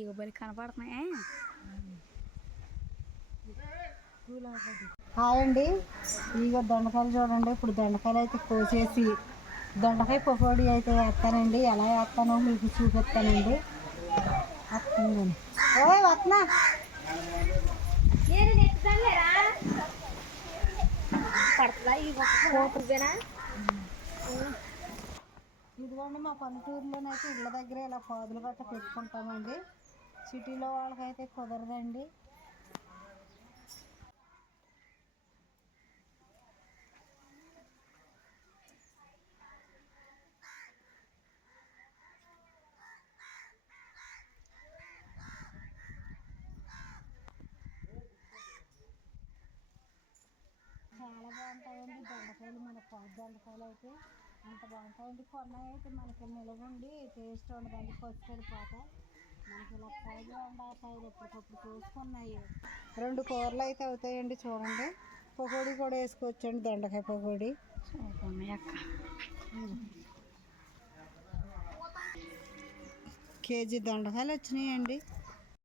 ఇగో బలి కనపడుతున్నాయి. హాయ్ అండి, ఇగో దొండకాయలు చూడండి. ఇప్పుడు దొండకాయలు అయితే కోసేసి దొండకాయ పకోడీ అయితే వేస్తానండి. ఎలా వేస్తానో మీకు చూపిస్తానండి. వస్తుందండి. ఓయ్ వస్తున్నా. ఇదిగోండి, మా పల్లెటూరులోనైతే ఇళ్ళ దగ్గర ఇలా పాదులు గట్ట పెట్టుకుంటామండి. సిటీలో వాళ్ళకైతే కుదరదండి. చాలా బాగుంటాయండి దొండకాయలు. మన పాదు దొండకాయలు అయితే అంత బాగుంటాయండి. కొన్నాయి అయితే మనకి నిలవండి టేస్ట్ ఉండదండి, పచ్చిపడిపోతాయి. మనకి ఇలా పాదు దొండకాయలు ఎప్పటికప్పుడు కోసుకున్నాయి 2 కూరలు అయితే అవుతాయండి. చూడండి, పకోడీ కూడా వేసుకోవచ్చండి, దొండకాయ పకోడీ. కేజీ దొండకాయలు వచ్చినాయండి.